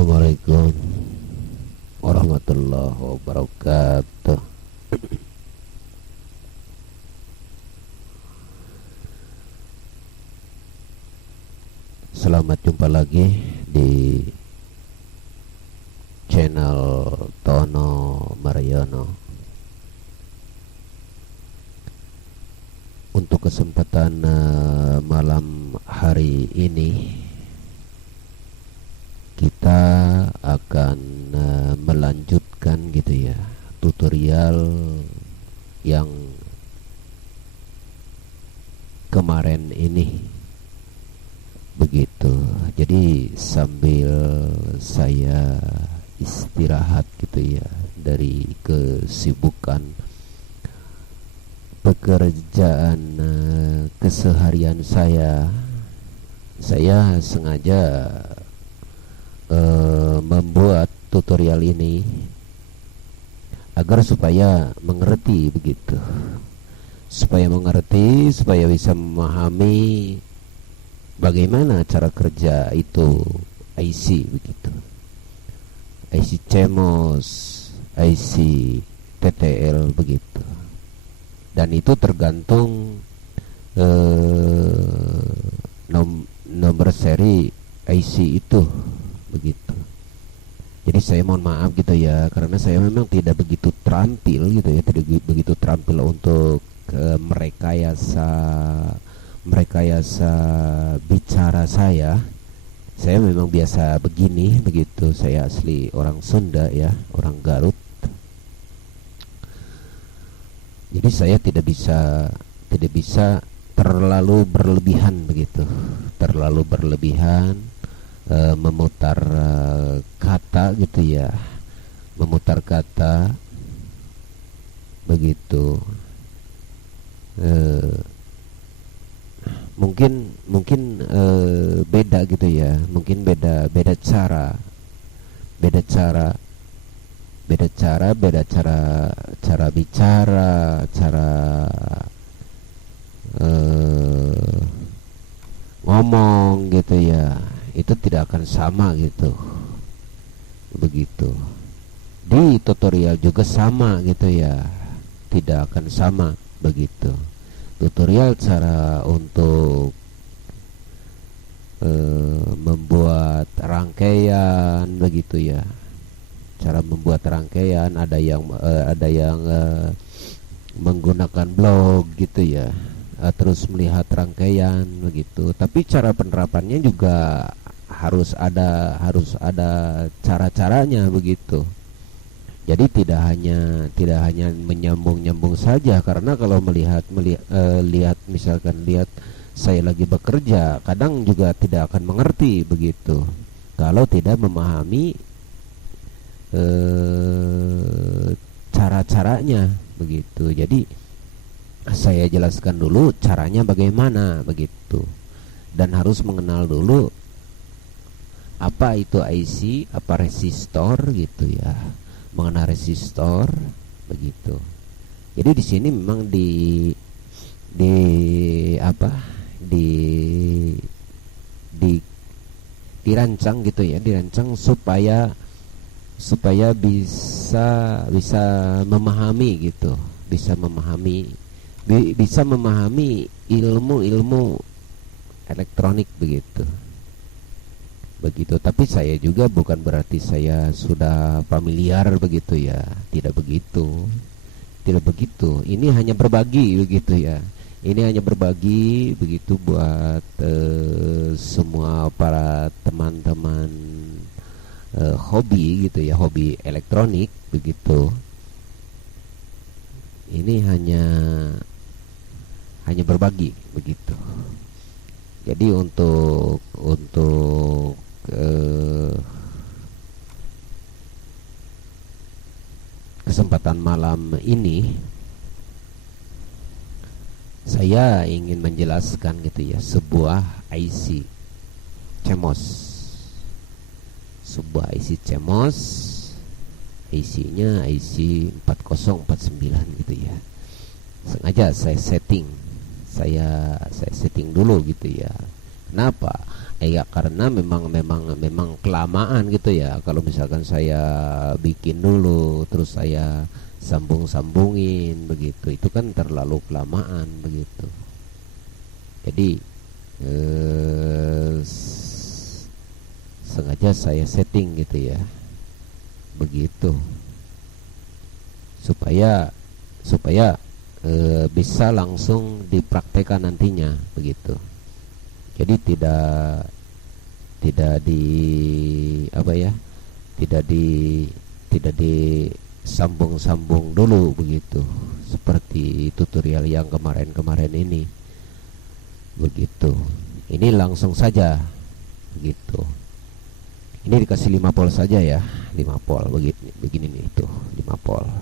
Assalamualaikum warahmatullahi wabarakatuh. Selamat jumpa lagi di channel Tono Mariono. Untuk kesempatan malam hari ini, kita akan melanjutkan gitu ya tutorial yang kemarin ini begitu. Jadi sambil saya istirahat gitu ya dari kesibukan pekerjaan keseharian saya sengaja membuat tutorial ini agar supaya mengerti begitu, supaya bisa memahami bagaimana cara kerja itu IC begitu, IC CMOS, IC TTL begitu. Dan itu tergantung nomor seri IC itu begitu. Jadi saya mohon maaf gitu ya, karena saya memang tidak begitu terampil gitu ya, tidak begitu terampil untuk merekayasa bicara saya. Saya memang biasa begini begitu. Saya asli orang Sunda ya, orang Garut. Jadi saya tidak bisa terlalu berlebihan begitu, terlalu berlebihan memutar kata gitu ya, memutar kata begitu. Mungkin beda gitu ya, mungkin beda cara bicara, cara ngomong gitu ya, itu tidak akan sama gitu begitu. Di tutorial juga sama gitu ya, tidak akan sama begitu. Tutorial cara untuk membuat rangkaian begitu ya, cara membuat rangkaian, ada yang menggunakan blog gitu ya, terus melihat rangkaian begitu. Tapi cara penerapannya juga harus ada cara-caranya begitu. Jadi tidak hanya menyambung saja, karena kalau melihat saya lagi bekerja, kadang juga tidak akan mengerti begitu kalau tidak memahami cara-caranya begitu. Jadi saya jelaskan dulu caranya bagaimana begitu, dan harus mengenal dulu apa itu IC, apa resistor gitu ya, mengenal resistor begitu. Jadi di sini memang dirancang gitu ya, dirancang supaya bisa memahami gitu, bisa memahami ilmu elektronik begitu. Tapi saya juga bukan berarti saya sudah familiar begitu ya, tidak begitu. Ini hanya berbagi begitu ya. Ini hanya berbagi begitu buat semua para teman-teman hobi gitu ya, hobi elektronik begitu. Ini hanya berbagi begitu. Jadi untuk kesempatan malam ini saya ingin menjelaskan gitu ya, sebuah IC CMOS, sebuah IC CMOS, IC-nya IC 4049 gitu ya. Sengaja saya setting dulu gitu ya, Kenapa? Ya karena memang kelamaan gitu ya. Kalau misalkan saya bikin dulu terus saya sambungin begitu, itu kan terlalu kelamaan begitu. Jadi sengaja saya setting gitu ya, begitu, supaya bisa langsung dipraktekkan nantinya begitu. Jadi tidak di apa ya, tidak disambung-sambung dulu begitu, seperti tutorial yang kemarin ini begitu. Ini langsung saja begitu. Ini dikasih 5 volt saja ya, 5 volt begini nih, itu 5 volt.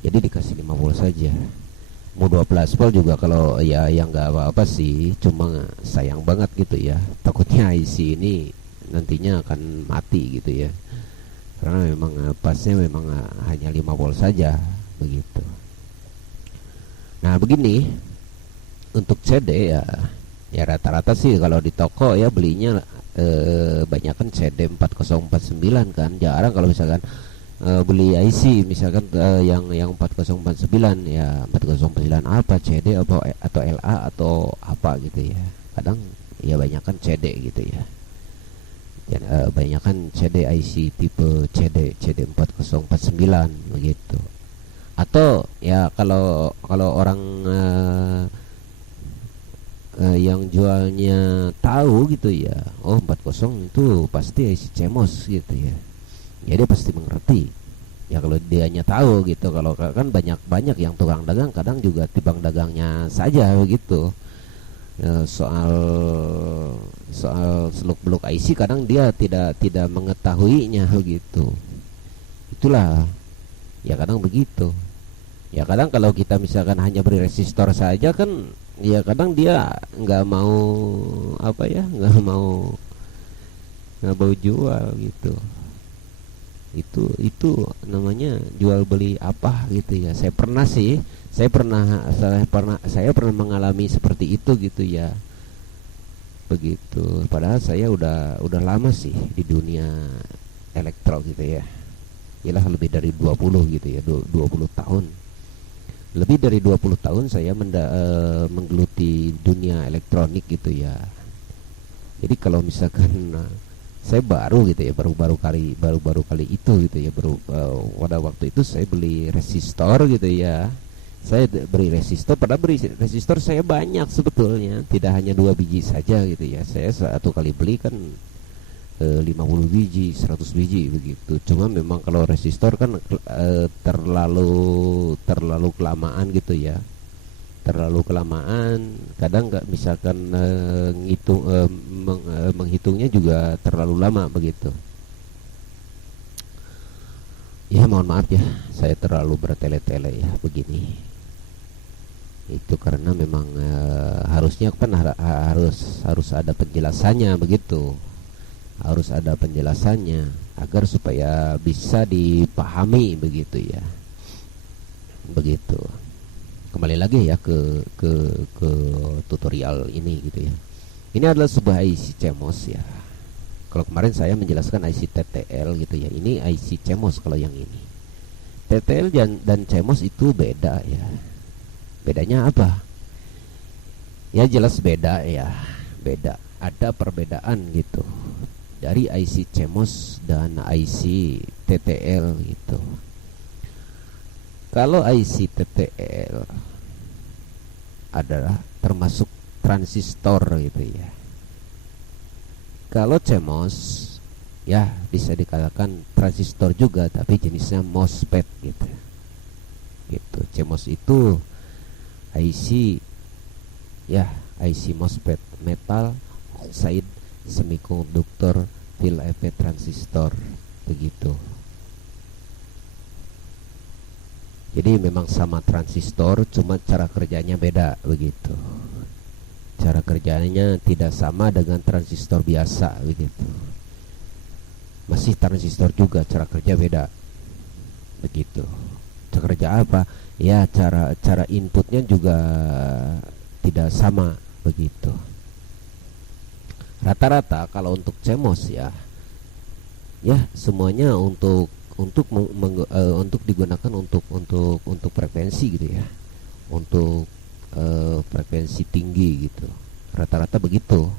Jadi dikasih 5 volt saja. Mau 12 volt juga kalau ya yang nggak apa-apa sih, cuma sayang banget gitu ya, takutnya IC ini nantinya akan mati gitu ya, karena memang pasnya memang hanya 5 volt saja begitu. Nah begini, untuk CD ya rata-rata sih kalau di toko ya belinya banyak kan CD 4049 kan, jarang kalau misalkan beli IC misalkan yang 4049 ya, 4049 apa CD atau LA atau apa gitu ya. Kadang ya banyak kan CD gitu ya. Dan banyak kan CD IC tipe CD 4049 begitu. Atau ya kalau orang yang jualnya tahu gitu ya, oh 40 itu pasti IC CMOS gitu ya, ya dia pasti mengerti ya kalau dianya tahu gitu. Kalau kan banyak yang tukang dagang kadang juga timbang dagangnya saja begitu. Soal seluk beluk IC kadang dia tidak mengetahuinya begitu. Itulah ya, kadang begitu ya. Kadang kalau kita misalkan hanya beri resistor saja kan ya, kadang dia nggak mau apa ya, nggak mau jual gitu. Itu namanya jual beli apa gitu ya. Saya pernah mengalami seperti itu gitu ya, begitu. Padahal saya udah lama sih di dunia elektro gitu ya, ialah lebih dari 20 gitu ya, 20 tahun. Lebih dari 20 tahun saya menggeluti dunia elektronik gitu ya. Jadi kalau misalkan saya baru gitu ya, baru kali itu gitu ya, pada waktu itu saya beli resistor gitu ya. Saya beri resistor, padahal beri resistor saya banyak sebetulnya, tidak hanya 2 biji saja gitu ya. Saya satu kali beli kan 50 biji, 100 biji begitu. Cuma memang kalau resistor kan terlalu kelamaan gitu ya. Terlalu kelamaan, kadang nggak misalkan menghitungnya juga terlalu lama begitu. Ya mohon maaf ya, saya terlalu bertele-tele ya begini. Itu karena memang harusnya kan harus ada penjelasannya begitu. Harus ada penjelasannya agar supaya bisa dipahami begitu ya. Begitu. Kembali lagi ya ke tutorial ini gitu ya. Ini adalah sebuah IC CMOS ya. Kalau kemarin saya menjelaskan IC TTL gitu ya, ini IC CMOS. Kalau yang ini TTL dan CMOS itu beda ya. Bedanya apa? Ya jelas beda ya. Beda, ada perbedaan gitu dari IC CMOS dan IC TTL gitu. Kalau IC TTL adalah termasuk transistor gitu ya. Kalau CMOS ya bisa dikatakan transistor juga, tapi jenisnya MOSFET gitu. Gitu. CMOS itu IC ya, IC MOSFET, metal oxide semiconductor field effect transistor begitu. Jadi memang sama transistor, cuma cara kerjanya beda begitu. Cara kerjanya tidak sama dengan transistor biasa begitu. Masih transistor juga, cara kerja beda begitu. Cara kerja apa? Ya cara inputnya juga tidak sama begitu. Rata-rata kalau untuk CMOS ya, ya semuanya untuk digunakan untuk frekuensi gitu ya, untuk frekuensi tinggi gitu. Rata-rata begitu.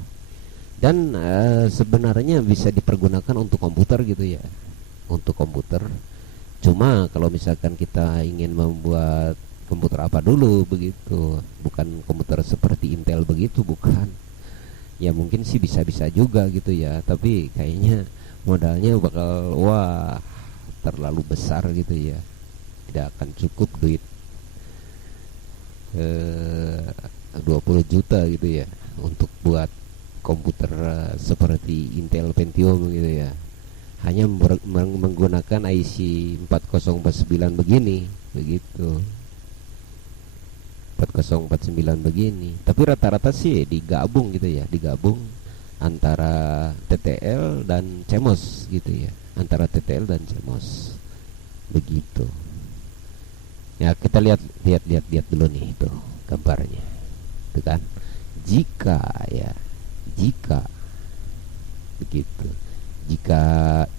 Dan sebenarnya bisa dipergunakan untuk komputer gitu ya, untuk komputer. Cuma kalau misalkan kita ingin membuat komputer apa dulu begitu, bukan komputer seperti Intel begitu, bukan. Ya mungkin sih bisa-bisa juga gitu ya, tapi kayaknya modalnya bakal terlalu besar gitu ya, tidak akan cukup duit 20 juta gitu ya untuk buat komputer seperti Intel Pentium gitu ya. Hanya menggunakan IC 4049 begini begitu, 4049 begini. Tapi rata-rata sih digabung gitu ya, digabung antara TTL dan CMOS gitu ya, antara TTL dan CMOS begitu. Ya kita lihat dulu nih itu gambarnya, itu kan. Jika begitu, jika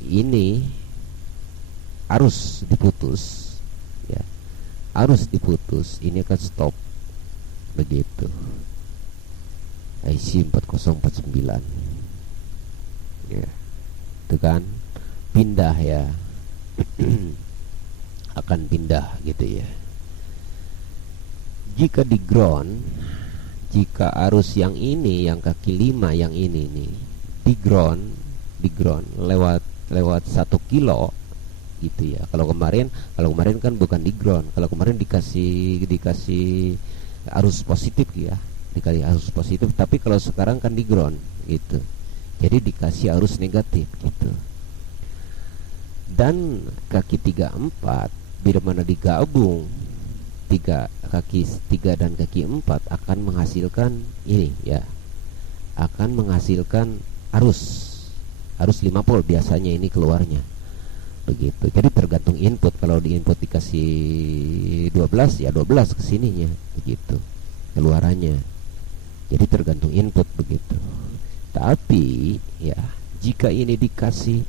ini arus diputus ya, ini akan stop begitu. IC 4049 ya, itu kan pindah ya. Akan pindah gitu ya. Jika di ground, jika arus yang ini, yang kaki 5 yang ini nih di ground lewat 1 kilo gitu ya. Kalau kemarin kan bukan di ground. Kalau kemarin dikasih arus positif ya, dikasih arus positif. Tapi kalau sekarang kan di ground gitu, jadi dikasih arus negatif gitu. Dan kaki 34 bila mana digabung, kaki 3 dan kaki 4 akan menghasilkan ini ya, akan menghasilkan arus 5 volt biasanya ini keluarnya begitu. Jadi tergantung input. Kalau di input dikasih 12 ya 12 kesininya begitu keluarannya. Jadi tergantung input begitu. Tapi ya jika ini dikasih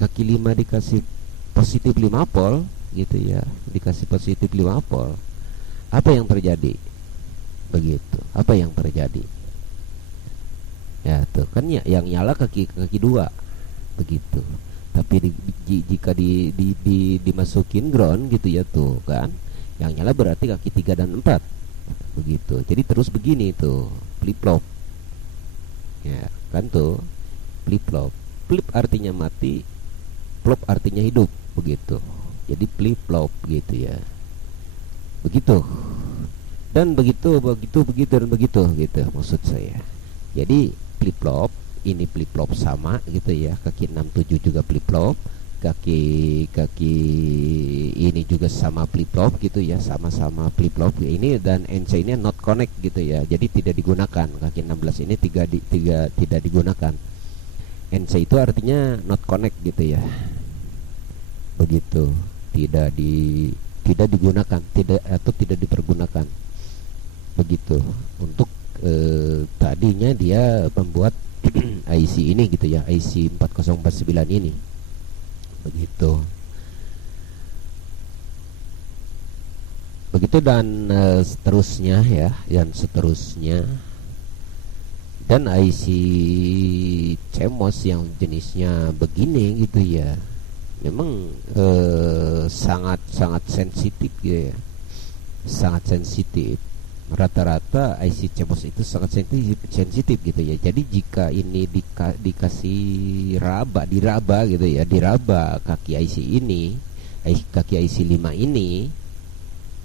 kaki 5 dikasih positif 5 volt gitu ya, dikasih positif 5 volt, apa yang terjadi begitu? Apa yang terjadi ya, tuh kan ya, yang nyala kaki 2 begitu. Tapi jika dimasukin ground gitu ya, tuh kan yang nyala berarti kaki 3 dan 4 begitu. Jadi terus begini tuh, flip flop ya kan, tuh flip flop. Flip artinya mati, flop artinya hidup begitu. Jadi flip flop gitu ya, begitu. Dan begitu dan begitu gitu maksud saya. Jadi flip flop, ini flip flop sama gitu ya, kaki 67 juga flip flop, kaki ini juga sama flip flop gitu ya, sama-sama flip flop ini. Dan NC ini not connect gitu ya, jadi tidak digunakan. Kaki 16 ini tidak digunakan. NC itu artinya not connect gitu ya, begitu. Tidak digunakan, tidak dipergunakan begitu. Untuk tadinya dia membuat IC ini gitu ya, IC 4049 ini begitu. Dan seterusnya ya, dan seterusnya. Dan IC CMOS yang jenisnya begini gitu ya, memang sangat sensitif gitu ya, sangat sensitif. Rata-rata IC CMOS itu sangat sensitif gitu ya. Jadi jika ini dikasih diraba gitu ya, diraba kaki IC ini, kaki IC 5 ini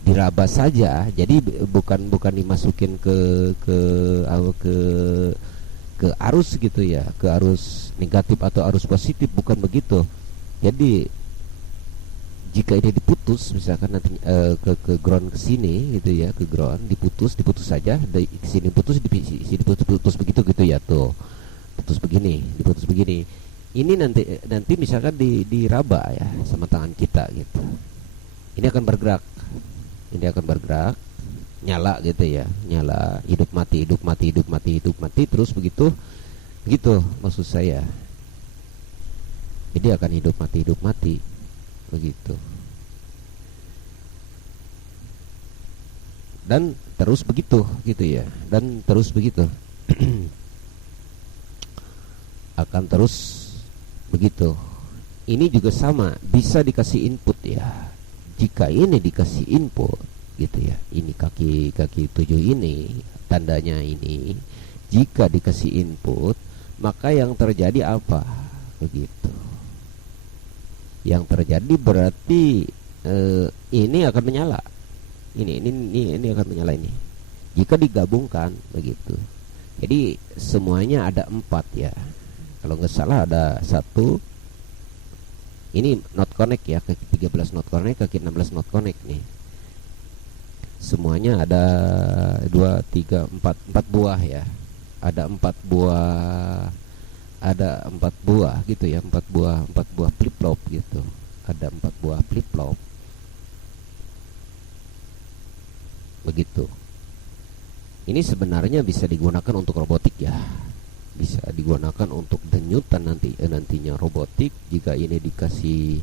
diraba saja. Jadi bukan dimasukin ke arus gitu ya, ke arus negatif atau arus positif, bukan begitu. Jadi jika ini diputus, misalkan nanti ke ground ke sini gitu ya, ke ground diputus saja, dari sini putus, di sini putus begitu gitu ya, tuh putus begini, diputus begini. Ini nanti misalkan diraba ya sama tangan kita gitu. Ini akan bergerak nyala gitu ya, nyala, hidup mati, hidup mati, hidup mati, hidup mati, terus begitu begitu maksud saya. Jadi akan hidup mati begitu, dan terus begitu gitu ya, dan terus begitu akan terus begitu. Ini juga sama, bisa dikasih input ya. Jika ini dikasih input gitu ya, ini kaki 7 ini tandanya ini, jika dikasih input maka yang terjadi apa begitu. Yang terjadi berarti ini akan menyala, ini akan menyala ini jika digabungkan begitu. Jadi semuanya ada 4 ya, kalau nggak salah ada 1, ini not connect ya, kaki 13 not connect, kaki 16 not connect nih. Semuanya ada 2, 3, 4 buah ya. Ada 4 buah, ada 4 buah gitu ya, 4 buah flip flop gitu. Ada 4 buah flip flop. Begitu. Ini sebenarnya bisa digunakan untuk robotik ya. Bisa digunakan untuk denyutan nantinya robotik. Jika ini dikasih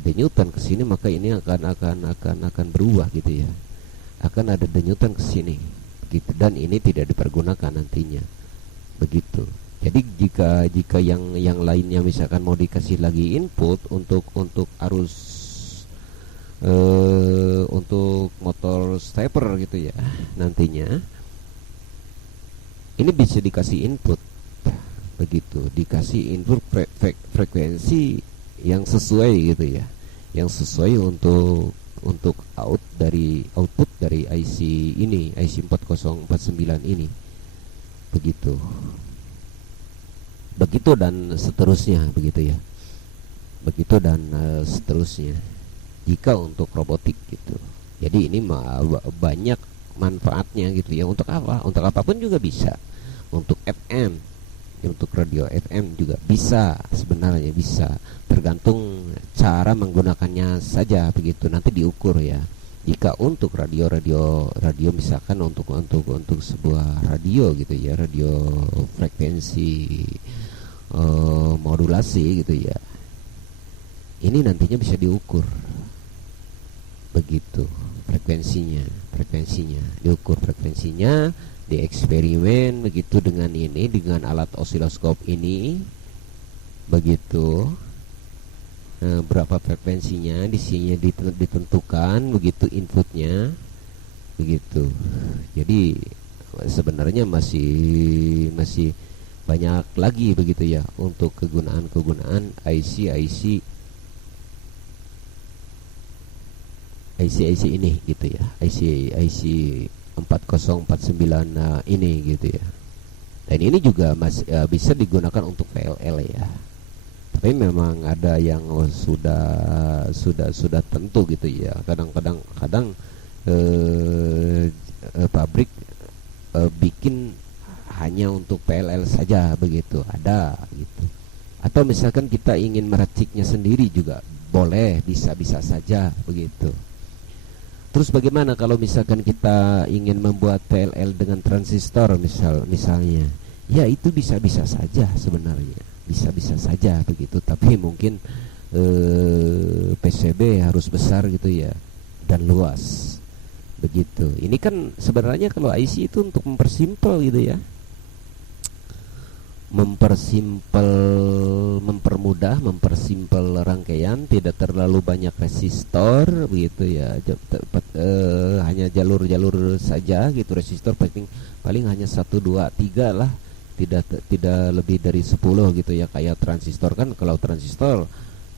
denyutan ke sini, maka ini akan berubah gitu ya. Akan ada denyutan ke sini gitu, dan ini tidak dipergunakan nantinya. Begitu. Jadi jika yang lainnya misalkan mau dikasih lagi input untuk arus untuk motor stepper gitu ya, nantinya ini bisa dikasih input begitu, dikasih input frekuensi yang sesuai gitu ya, yang sesuai untuk output dari IC ini, IC 4049 ini begitu. Begitu dan seterusnya begitu ya. Begitu dan seterusnya. Jika untuk robotik gitu. Jadi ini banyak manfaatnya gitu ya. Untuk apa? Untuk apapun juga bisa. Untuk FM, untuk radio FM juga bisa, sebenarnya bisa. Tergantung cara menggunakannya saja begitu. Nanti diukur ya. Jika untuk radio misalkan untuk sebuah radio gitu ya, radio frekuensi modulasi gitu ya, ini nantinya bisa diukur begitu, frekuensinya diukur, frekuensinya dieksperimen begitu dengan alat osiloskop ini begitu. Berapa frekuensinya di sini ditentukan begitu, inputnya begitu. Jadi sebenarnya masih banyak lagi begitu ya untuk kegunaan IC ini gitu ya, IC 4049 ini gitu ya. Dan ini juga bisa digunakan untuk VLL ya. Tapi memang ada yang sudah tentu gitu ya. Kadang pabrik bikin hanya untuk PLL saja begitu, ada gitu. Atau misalkan kita ingin meraciknya sendiri juga boleh, bisa saja begitu. Terus bagaimana kalau misalkan kita ingin membuat PLL dengan transistor misalnya? Ya itu bisa saja sebenarnya. Bisa saja begitu, tapi mungkin PCB harus besar gitu ya, dan luas begitu. Ini kan sebenarnya kalau IC itu untuk mempersimpel gitu ya, mempermudah rangkaian, tidak terlalu banyak resistor begitu ya, hanya jalur saja gitu, resistor paling hanya 1, 2, 3 lah, tidak lebih dari 10 gitu ya. Kayak transistor kan, kalau transistor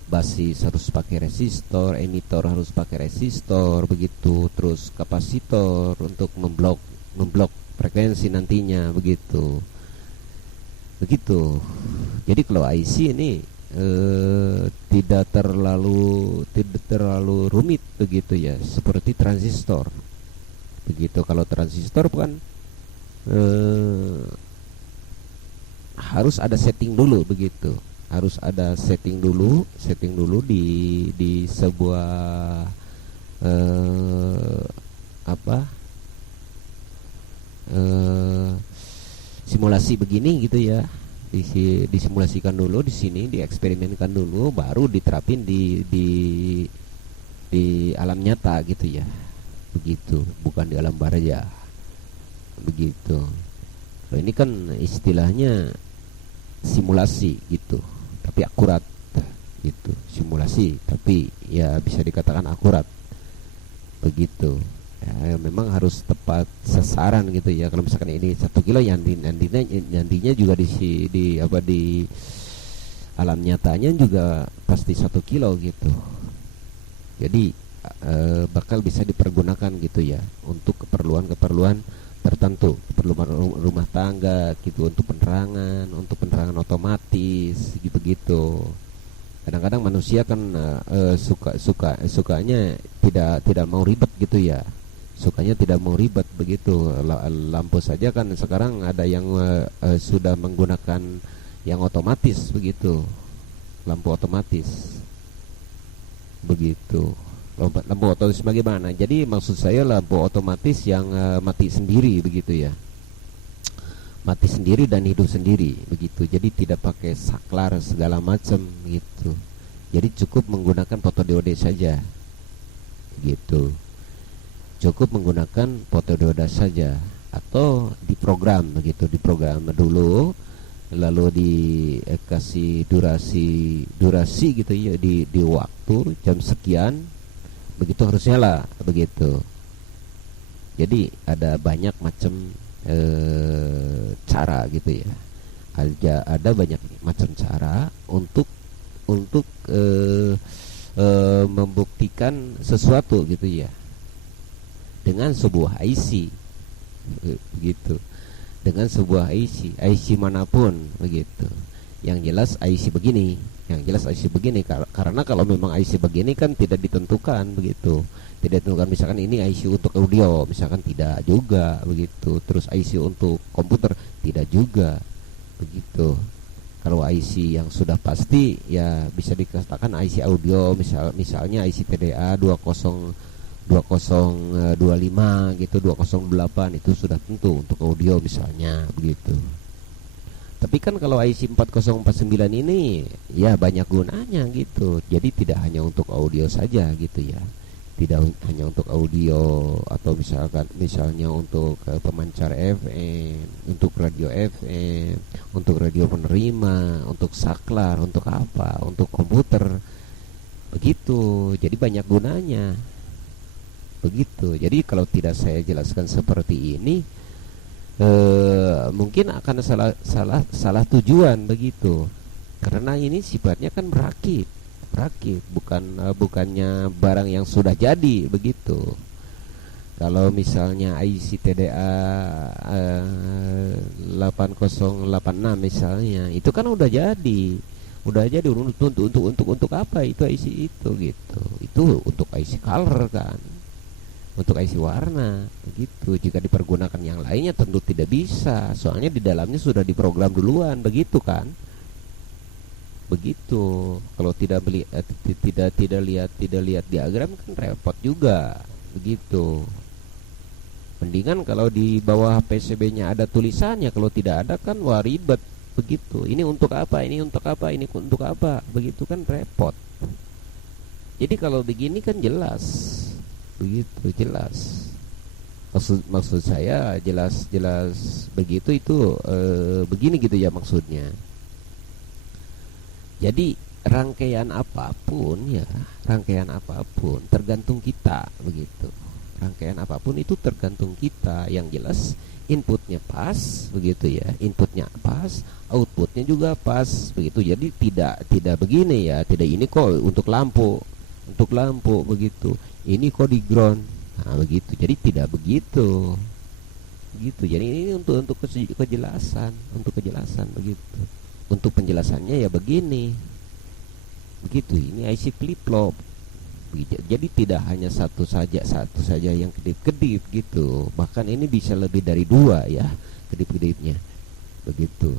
basis harus pakai resistor, emitor harus pakai resistor begitu, terus kapasitor untuk memblok frekuensi nantinya begitu. Jadi kalau IC ini tidak terlalu rumit begitu ya, seperti transistor begitu. Kalau transistor kan harus ada setting dulu begitu, harus ada setting dulu di sebuah simulasi begini gitu ya, disimulasikan dulu di sini, dieksperimenkan dulu, baru diterapin di alam nyata gitu ya, begitu, bukan di alam barja begitu. Kalau ini kan istilahnya simulasi gitu, tapi akurat gitu, simulasi tapi ya bisa dikatakan akurat begitu ya, memang harus tepat sasaran gitu ya. Kalau misalkan ini 1 kilo, nantinya juga di alam nyatanya juga pasti 1 kilo gitu. Jadi bakal bisa dipergunakan gitu ya untuk keperluan tertentu, keperluan rumah tangga gitu, untuk penerangan otomatis gitu. Kadang-kadang manusia kan sukanya tidak mau ribet gitu ya, sukanya tidak mau ribet begitu. Lampu saja kan sekarang ada yang sudah menggunakan yang otomatis begitu, lampu otomatis begitu. Lampu otomatis bagaimana? Jadi maksud saya lampu otomatis yang mati sendiri begitu ya, mati sendiri dan hidup sendiri begitu. Jadi tidak pakai saklar segala macam gitu. Jadi cukup menggunakan fotodiode saja gitu. Cukup menggunakan fotodiode saja, atau diprogram begitu, diprogram dulu, lalu dikasih durasi gitu ya, di waktu jam sekian begitu harusnya lah begitu. Jadi ada banyak macam cara gitu ya, ada banyak macam cara untuk membuktikan sesuatu gitu ya, dengan sebuah IC begitu, dengan sebuah IC manapun begitu. Yang jelas IC begini, karena kalau memang IC begini kan tidak ditentukan begitu, tidak ditentukan misalkan ini IC untuk audio misalkan, tidak juga begitu. Terus IC untuk komputer tidak juga begitu. Kalau IC yang sudah pasti ya bisa dikatakan IC audio, misalnya IC TDA 2025 gitu, 208 itu sudah tentu untuk audio misalnya begitu. Tapi kan kalau IC 4049 ini ya banyak gunanya gitu. Jadi tidak hanya untuk audio saja gitu ya, tidak hanya untuk audio, atau misalnya untuk pemancar FM, untuk radio FM, untuk radio penerima, untuk saklar, untuk apa, untuk komputer begitu. Jadi banyak gunanya begitu. Jadi kalau tidak saya jelaskan seperti ini, mungkin akan salah tujuan begitu, karena ini sifatnya kan berakit, bukannya barang yang sudah jadi begitu. Kalau misalnya IC TDA 8086 misalnya, itu kan udah jadi untuk apa itu IC itu gitu. Itu untuk IC color kan, untuk IC warna begitu. Jika dipergunakan yang lainnya tentu tidak bisa, soalnya di dalamnya sudah diprogram duluan begitu kan, begitu. Kalau tidak lihat diagram kan repot juga begitu. Mendingan kalau di bawah PCB-nya ada tulisannya, kalau tidak ada kan wah ribet begitu. Ini untuk apa, ini untuk apa, ini untuk apa, begitu kan repot. Jadi kalau begini kan jelas begitu, jelas. Maksud saya jelas begitu itu begini gitu ya maksudnya. Jadi rangkaian apapun tergantung kita begitu. Rangkaian apapun itu tergantung kita. Yang jelas inputnya pas begitu ya, inputnya pas, outputnya juga pas begitu. Jadi tidak begini ya, tidak ini kok untuk lampu begitu, ini kok di ground, nah begitu. Jadi tidak begitu. Jadi ini untuk kejelasan begitu. Untuk penjelasannya ya begini begitu. Ini IC flip-flop. Jadi tidak hanya satu saja yang kedip-kedip gitu. Bahkan ini bisa lebih dari 2 ya kedip-kedipnya begitu.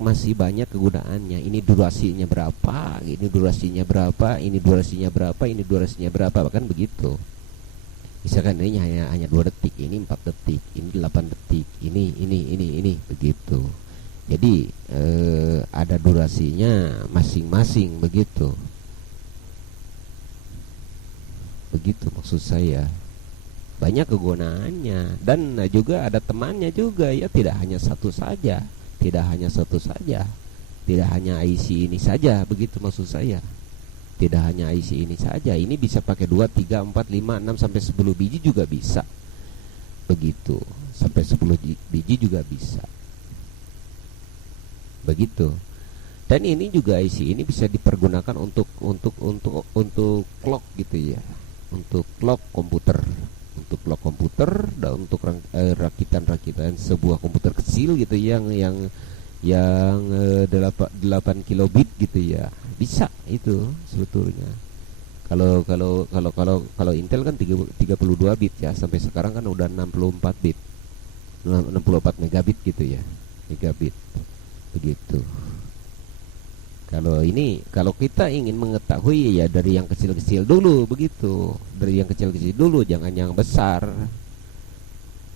Masih banyak kegunaannya. Ini durasinya berapa, ini durasinya berapa, bahkan begitu. Misalkan ini hanya 2 detik, ini 4 detik, ini 8 detik, ini begitu. Jadi ada durasinya masing-masing begitu. Begitu maksud saya. Banyak kegunaannya dan juga ada temannya juga ya, tidak hanya satu saja. Tidak hanya satu saja. Tidak hanya IC ini saja, begitu maksud saya. Tidak hanya IC ini saja. Ini bisa pakai 2, 3, 4, 5, 6 sampai 10 biji juga bisa. Begitu. Sampai 10 biji juga bisa. Begitu. Dan ini juga IC ini bisa dipergunakan untuk clock gitu ya. Untuk clock komputer. Untuk clock komputer dan untuk rakitan sebuah komputer kecil gitu yang 8 kilobit gitu ya, bisa itu sebetulnya. Kalau Intel kan 32 bit ya, sampai sekarang kan udah 64 bit, 64 megabit gitu ya, megabit begitu. Kalau kita ingin mengetahui ya dari yang kecil-kecil dulu begitu, dari yang kecil-kecil dulu, jangan yang besar.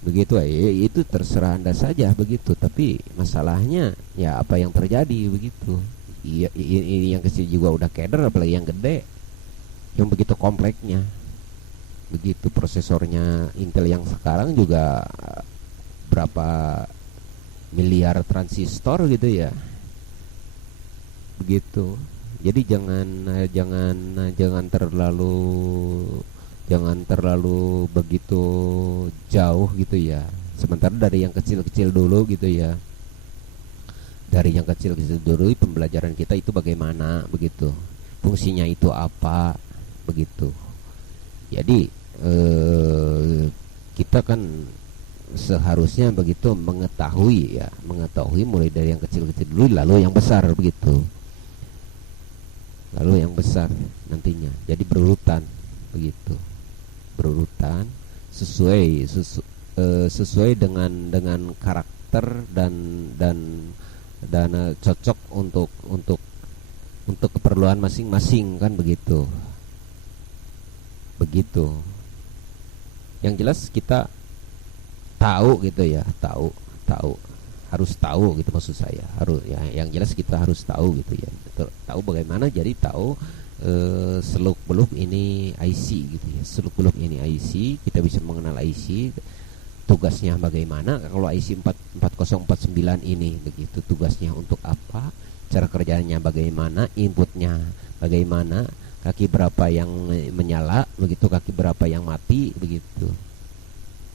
Begitu itu terserah Anda saja begitu. Tapi masalahnya ya apa yang terjadi begitu. Ini yang kecil juga udah keder, apalagi yang gede, yang begitu kompleksnya. Begitu prosesornya Intel yang sekarang juga berapa miliar transistor gitu ya. Begitu. Jadi jangan terlalu begitu jauh gitu ya. Sementara dari yang kecil-kecil dulu gitu ya. Dari yang kecil-kecil dulu pembelajaran kita itu bagaimana begitu. Fungsinya itu apa begitu. Jadi kita kan seharusnya begitu mengetahui mulai dari yang kecil-kecil dulu lalu yang besar begitu. Lalu yang besar nantinya. Jadi berurutan begitu. Berurutan sesuai dengan karakter dan cocok untuk keperluan masing-masing kan begitu. Yang jelas kita tahu gitu ya, harus tahu gitu maksud saya. Harus ya, yang jelas kita harus tahu gitu ya. Tahu bagaimana, jadi tahu seluk beluk ini IC gitu ya. Seluk beluk ini IC, kita bisa mengenal IC, tugasnya bagaimana. Kalau IC 4049 ini begitu, tugasnya untuk apa, cara kerjanya bagaimana, inputnya bagaimana, kaki berapa yang menyala begitu, kaki berapa yang mati begitu.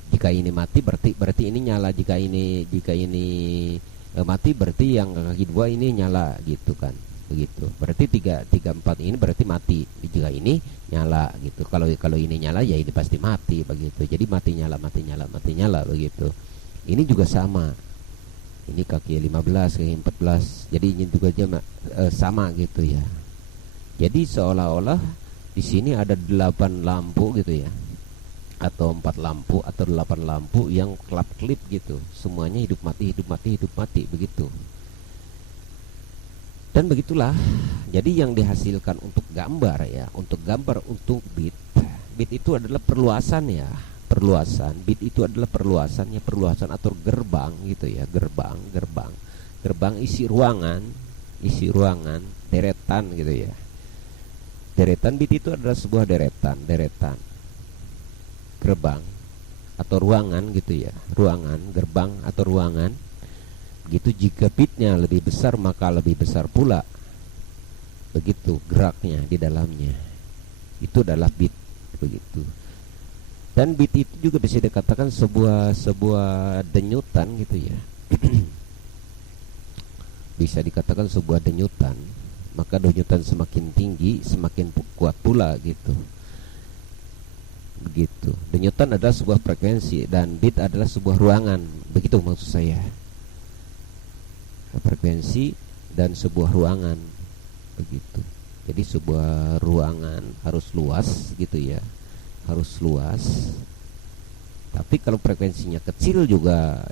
Jika ini mati berarti ini nyala, jika ini mati berarti yang kaki 2 ini nyala gitu kan. Begitu. Berarti 3 4 ini berarti mati. Jika ini nyala gitu. Kalau ini nyala ya ini pasti mati begitu. Jadi mati nyala begitu. Ini juga sama. Ini kaki 15, kaki 14. Jadi ini juga sama gitu ya. Jadi seolah-olah di sini ada 8 lampu gitu ya. Atau 4 lampu atau 8 lampu yang kelap-kelip gitu. Semuanya hidup mati begitu. Dan begitulah. Jadi yang dihasilkan untuk gambar ya, untuk bit itu adalah perluasan ya. Bit itu adalah perluasan atau gerbang gitu ya, gerbang isi ruangan, deretan gitu ya. Deretan bit itu adalah sebuah deretan gerbang atau ruangan gitu ya, gerbang atau ruangan gitu. Jika bitnya lebih besar maka lebih besar pula begitu geraknya di dalamnya. Itu adalah bit begitu. Dan bit itu juga bisa dikatakan sebuah denyutan gitu ya. Bisa dikatakan sebuah denyutan. Maka denyutan semakin tinggi semakin kuat pula gitu. Begitu. Denyutan adalah sebuah frekuensi dan bit adalah sebuah ruangan. Begitu maksud saya. Frekuensi dan sebuah ruangan begitu. Jadi sebuah ruangan harus luas gitu ya, harus luas. Tapi kalau frekuensinya kecil juga,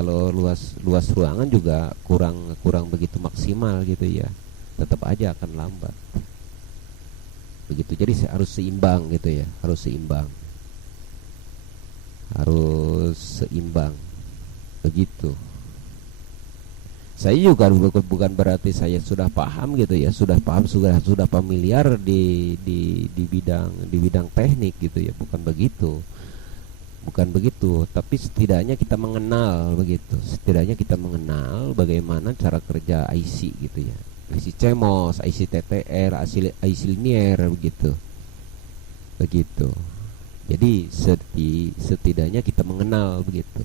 kalau luas ruangan juga kurang begitu maksimal gitu ya, tetap aja akan lambat begitu. Jadi harus seimbang gitu ya, harus seimbang. harus seimbang begitu. Saya juga bukan berarti saya sudah paham gitu ya, sudah paham, sudah familiar di bidang teknik gitu ya, bukan begitu. Bukan begitu, tapi setidaknya kita mengenal begitu. Setidaknya kita mengenal bagaimana cara kerja IC gitu ya. IC CMOS, IC TTR, IC linear begitu. Begitu. Jadi setidaknya kita mengenal begitu.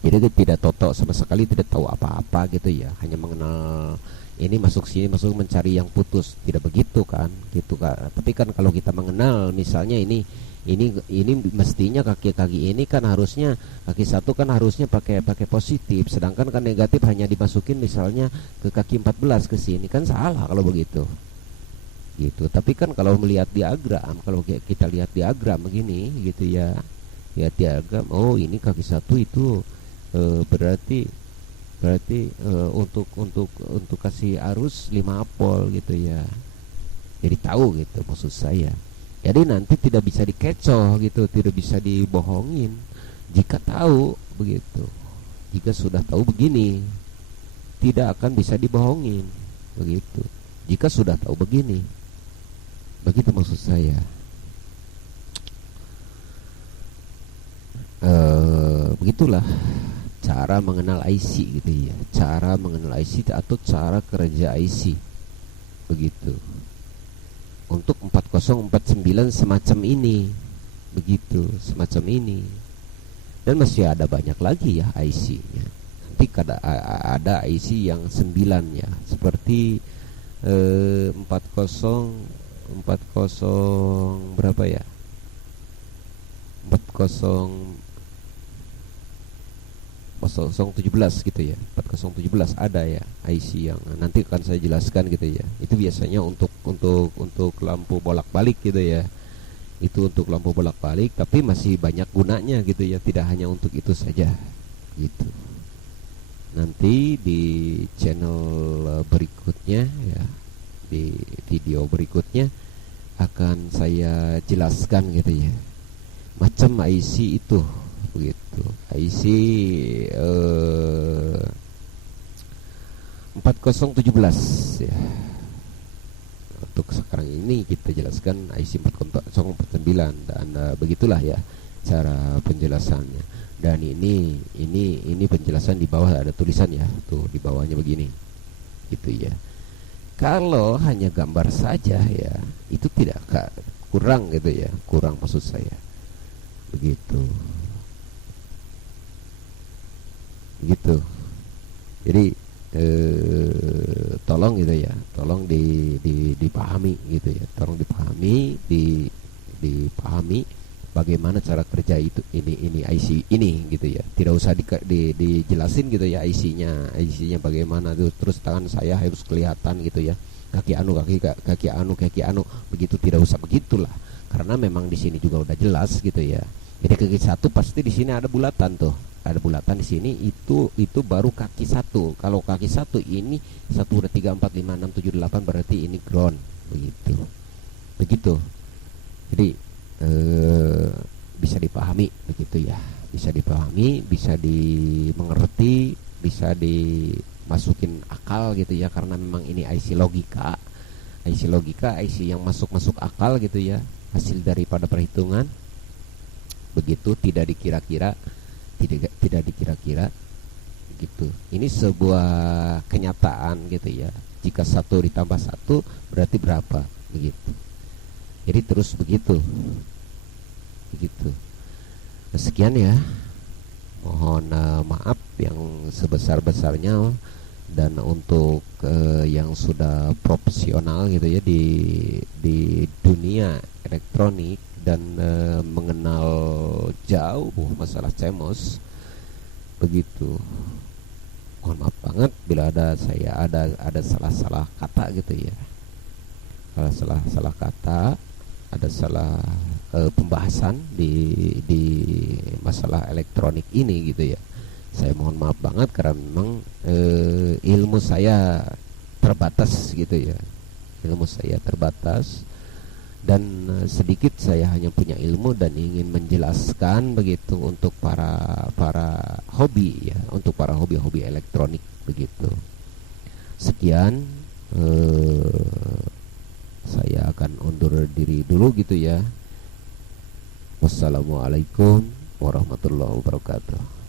Jadi tidak totok sama sekali, tidak tahu apa-apa gitu ya, hanya mengenal ini masuk sini masuk, mencari yang putus, tidak begitu kan gitu kan. Tapi kan kalau kita mengenal misalnya ini mestinya kaki ini kan harusnya kaki satu kan harusnya pakai positif, sedangkan kan negatif hanya dimasukin misalnya ke kaki 14 ke sini, kan salah kalau begitu gitu. Tapi kan kalau melihat diagram, kalau kita lihat diagram begini gitu ya, lihat diagram, oh ini kaki satu itu berarti untuk kasih arus 5 ampol gitu ya. Jadi tahu gitu maksud saya. Jadi nanti tidak bisa dikecoh gitu, tidak bisa dibohongin jika tahu begitu. Jika sudah tahu begini, tidak akan bisa dibohongin begitu. Jika sudah tahu begini, begitu maksud saya. Begitulah cara mengenal IC gitu ya, cara mengenal IC atau cara kerja IC begitu. Untuk 4049 semacam ini begitu, semacam ini. Dan masih ada banyak lagi ya IC-nya. Nanti ada IC yang 9 ya, seperti 40 berapa ya, 4017 gitu ya, 4017 ada ya IC yang nanti akan saya jelaskan gitu ya. Itu biasanya untuk lampu bolak-balik gitu ya. Itu untuk lampu bolak-balik, tapi masih banyak gunanya gitu ya, tidak hanya untuk itu saja gitu. Nanti di channel berikutnya ya, di video berikutnya akan saya jelaskan gitu ya, macam IC itu begitu. IC 4017 ya. Untuk sekarang ini kita jelaskan IC 4049 dan begitulah ya cara penjelasannya. Dan ini penjelasan di bawah ada tulisan ya, tuh di bawahnya begini gitu ya. Kalau hanya gambar saja ya, itu tidak kurang gitu ya, kurang maksud saya begitu. Jadi tolong gitu ya, tolong dipahami gitu ya, tolong dipahami bagaimana cara kerja itu ini IC ini gitu ya. Tidak usah dijelasin gitu ya IC-nya bagaimana tuh, terus tangan saya harus kelihatan gitu ya, kaki anu begitu, tidak usah begitulah, karena memang di sini juga udah jelas gitu ya. Jadi kaki satu pasti di sini ada bulatan tuh, ada bulatan di sini, itu baru kaki satu. Kalau kaki satu ini 1 2 3 4 5 6 7 8 berarti ini ground begitu. Jadi bisa dipahami begitu ya, bisa dipahami, bisa dimengerti, bisa dimasukin akal gitu ya, karena memang ini IC logika, IC yang masuk akal gitu ya, hasil daripada perhitungan begitu, tidak dikira-kira gitu. Ini sebuah kenyataan gitu ya. Jika 1 ditambah 1 berarti berapa begitu. Jadi terus begitu. Sekian ya. Mohon maaf yang sebesar-besarnya, dan untuk yang sudah profesional gitu ya di dunia elektronik dan mengenal jauh masalah CMOS begitu, mohon maaf banget bila ada salah kata gitu ya, salah kata, ada salah pembahasan di masalah elektronik ini gitu ya. Saya mohon maaf banget karena memang ilmu saya terbatas gitu ya, ilmu saya terbatas. dan sedikit saya hanya punya ilmu dan ingin menjelaskan begitu untuk para hobi ya, untuk para hobi elektronik begitu. Sekian, saya akan undur diri dulu gitu ya. Wassalamualaikum warahmatullahi wabarakatuh.